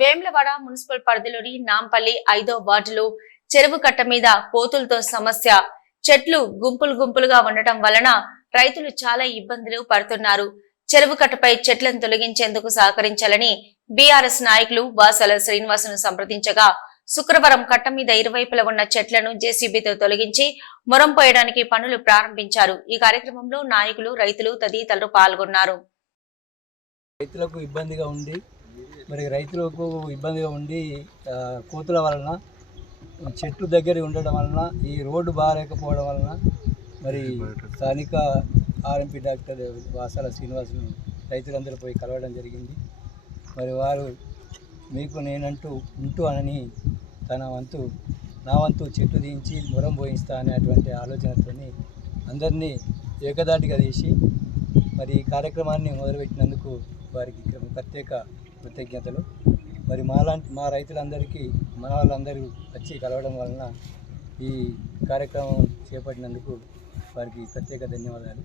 Vemulawada municipal పరిధిలోని నాంపల్లి ఐదో వార్డులో చెరువు కట్ట మీద కోతులతో సమస్య. చెట్లు గుంపులు గుంపులుగా ఉండటం వలన రైతులు చాలా ఇబ్బందులు పడుతున్నారు. చెరువు కట్టపై చెట్లను తొలగించేందుకు సహకరించాలని బీఆర్ఎస్ నాయకులు బాసల శ్రీనివాసును సంప్రదించగా శుక్రవారం కట్ట మీద ఇరువైపులా ఉన్న చెట్లను జేసీబీతో తొలగించి మొరం పోయడానికి పనులు ప్రారంభించారు. ఈ కార్యక్రమంలో నాయకులు రైతులు తదితరులు పాల్గొన్నారు. రైతులకు ఇబ్బందిగా ఉండి మరి రైతులకు ఇబ్బందిగా ఉండి కోతుల వలన చెట్టు దగ్గర ఉండడం వలన ఈ రోడ్డు బాగాలేకపోవడం వలన మరి స్థానిక ఆర్ఎంపీ డాక్టర్ వాసాల శ్రీనివాసుని రైతులందరూ పోయి కలవడం జరిగింది. మరి వారు మీకు నేనంటూ ఉంటూ అనని తన వంతు నా వంతు చెట్టు దించి మురం పోయిస్తా అనేటువంటి ఆలోచనతో అందరినీ ఏకదాటిగా తీసి మరి ఈ కార్యక్రమాన్ని మొదలుపెట్టినందుకు వారికి ప్రత్యేక కృతజ్ఞతలు. మరి మాలాంటి మా రైతులందరికీ మన వాళ్ళందరూ వచ్చి కలవడం వలన ఈ కార్యక్రమం చేపట్టినందుకు వారికి ప్రత్యేక ధన్యవాదాలు.